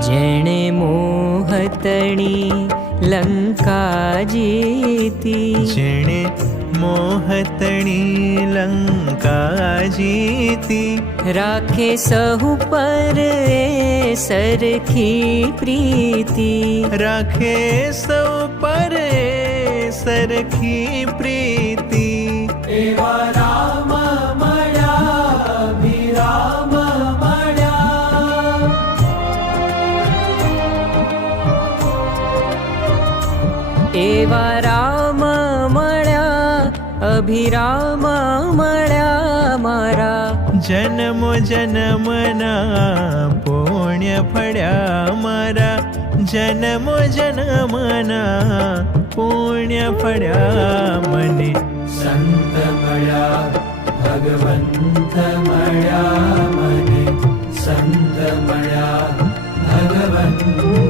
જેણે મોહતણી લંકા જીતી, જેણે મોહતણી લંકા જીતી, રાખે સહુ પર એ સરખી પ્રીતિ, રાખે સૌ પર એ સરખી પ્રીતિ. એવા રામ મળ્યા, અભિરામ મળ્યા. એવા રામ મળ્યા, અભિરામ મળ્યા. મારા જન્મો જન્મના પુણ્ય ફળ્યા, મારા જન્મો જન્મના પુણ્ય ફળ્યા. મને સંત મળ્યા, ભગવંત મળ્યા. મને સંત મળ્યા, ભગવંત